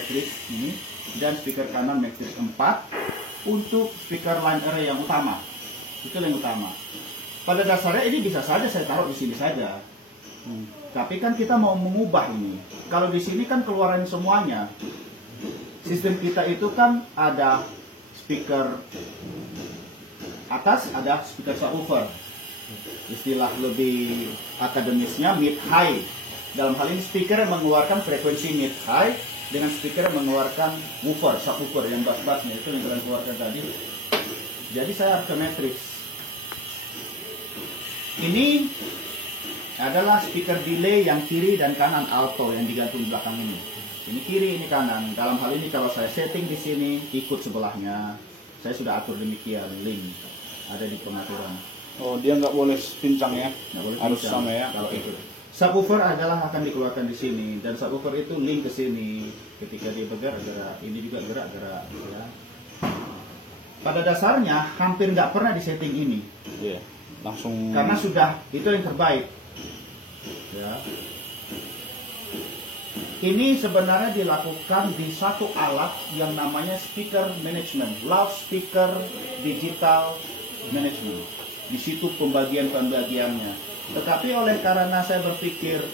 matrix ini, dan speaker kanan matrix 4 untuk speaker line array yang utama. Itu yang utama. Pada dasarnya ini bisa saja saya taruh di sini saja. Tapi kan kita mau mengubah ini. Kalau di sini kan keluaran semuanya. Sistem kita itu kan ada speaker atas, ada speaker subwoofer. Istilah lebih akademisnya mid high. Dalam hal ini speaker yang mengeluarkan frekuensi mid high dengan speaker yang mengeluarkan woofer, subwoofer yang bass-bassnya itu yang kalian keluarkan tadi. Jadi saya harus ke matrix. Ini adalah speaker delay yang kiri dan kanan alto yang digantung di belakang ini. Ini kiri, ini kanan. Dalam hal ini kalau saya setting di sini ikut sebelahnya. Saya sudah atur demikian, link ada di pengaturan. Oh, dia nggak boleh pincang ya? Nggak boleh harus pincang, sama ya? Kalau itu. Subwoofer adalah akan dikeluarkan di sini dan subwoofer itu link ke sini. Ketika dia bergerak, ini juga gerak-gerak. Ya. Pada dasarnya hampir nggak pernah di setting ini. Iya. Langsung. Karena sudah itu yang terbaik. Ya. Ini sebenarnya dilakukan di satu alat yang namanya speaker management, loudspeaker digital management. Di situ pembagiannya. Tetapi karena saya berpikir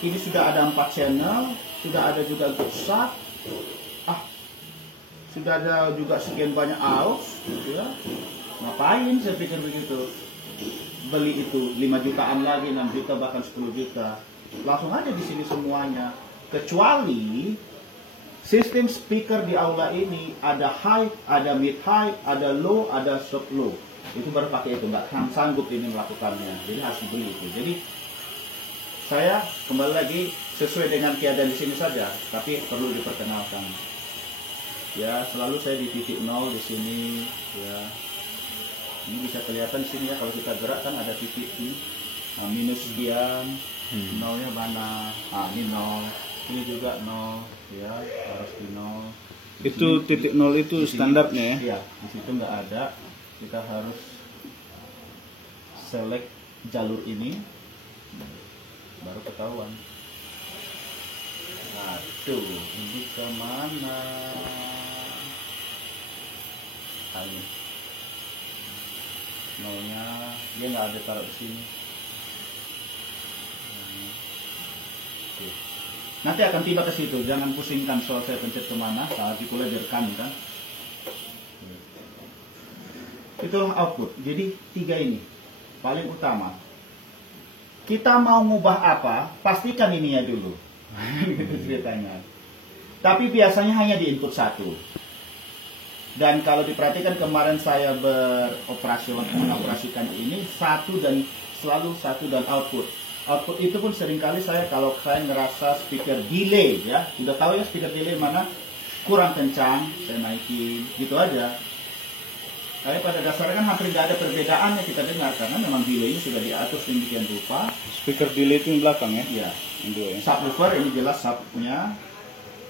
ini sudah ada 4 channel, sudah ada juga GoSat, sudah ada juga sekian banyak aux, ya. Ngapain saya pikir begitu? Beli itu 5 jutaan lagi, 6 juta bahkan 10 juta. Langsung aja di sini semuanya. Kecuali sistem speaker di aula ini ada high, ada mid high, ada low, ada sub low. Itu baru pakai itu, nggak sanggup ini melakukannya. Jadi harus beli itu. Jadi saya kembali lagi sesuai dengan keadaan di sini saja, tapi perlu diperkenalkan. Ya, selalu saya di titik 0 di sini. Ya, ini bisa kelihatan di sini ya. Kalau kita gerak kan ada titik ini. Nah, minus sekian, nolnya mana? Ini 0. Ini juga 0, ya, harus di 0. Itu titik 0 itu standarnya ya? Iya, di situ nggak ada. Kita harus select jalur ini, baru ketahuan. Aduh, ini kemana? Ini nolnya, dia nggak ada taruh di sini. Nanti akan tiba ke situ, jangan pusingkan soal saya pencet kemana, lagi pula direkam kan. Itulah output. Jadi 3 ini paling utama. Kita mau ngubah apa, pastikan ininya dulu. Gitu ceritanya. Tapi biasanya hanya di input 1. Dan kalau diperhatikan kemarin saya mengoperasikan ini selalu satu dan output. Output itu pun seringkali kalau saya ngerasa speaker delay, ya, udah tahu ya speaker delay mana kurang kencang, saya naikin, gitu aja. Tapi pada dasarnya kan hampir nggak ada perbedaan yang kita dengar karena memang delay-nya sudah diatur sedemikian rupa. Speaker delay itu yang belakang ya? Iya. Ya. Subwoofer ini jelas subnya.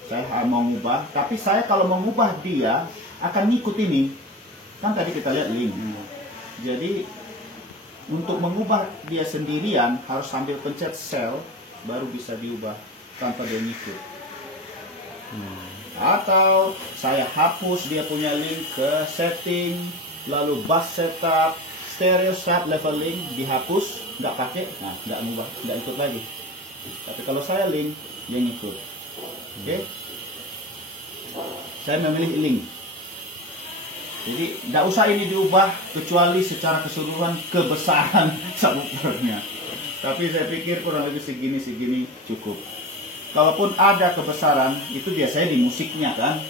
Saya mau mengubah, tapi saya kalau mengubah dia akan ngikut ini. Kan tadi kita lihat link. Jadi untuk mengubah dia sendirian harus sambil pencet sel baru bisa diubah tanpa dia ngikut. Atau saya hapus dia punya link ke setting, lalu bass setup, stereo start leveling dihapus, nggak pakai, nah nggak ngubah, nggak ikut lagi. Tapi kalau saya link, dia ngikut. Oke? Saya memilih link. Jadi tidak usah ini diubah kecuali secara keseluruhan kebesaran subwoofernya. Tapi saya pikir kurang lebih segini cukup. Kalaupun ada kebesaran itu biasanya di musiknya kan.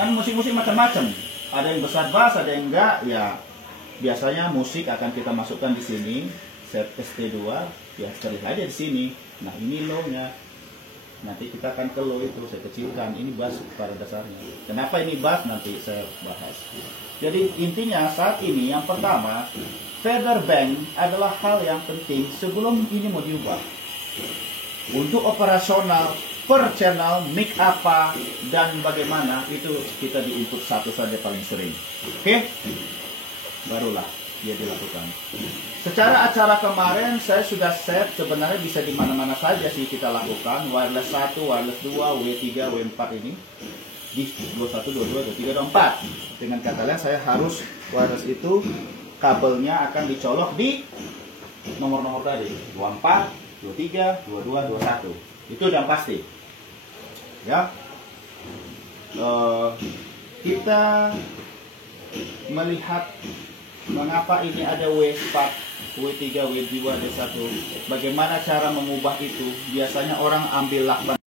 Kan musik-musik macam-macam. Ada yang besar bass, ada yang enggak. Ya biasanya musik akan kita masukkan di sini. Set ST2 ya cari aja di sini. Nah ini low-nya. Nanti kita akan ke low itu saya kecilkan. Ini bass pada dasarnya. Kenapa ini bass nanti saya bahas. Jadi intinya saat ini yang pertama, feather bank adalah hal yang penting sebelum ini mau diubah. Untuk operasional per channel, mic apa dan bagaimana itu kita di input 1 saja paling sering. Oke? Barulah dia dilakukan. Secara acara kemarin saya sudah set, sebenarnya bisa di mana-mana saja sih kita lakukan. Wireless 1, wireless 2, W3, W4 ini di 21, 22, 23, 24. Dengan kata lain saya harus wireless itu kabelnya akan dicolok di nomor-nomor tadi 24, 23, 22, 21. Itu udah pasti. Ya. Kita melihat mengapa ini ada W4, W3, W2, W1. Bagaimana cara mengubah itu? Biasanya orang ambil lakban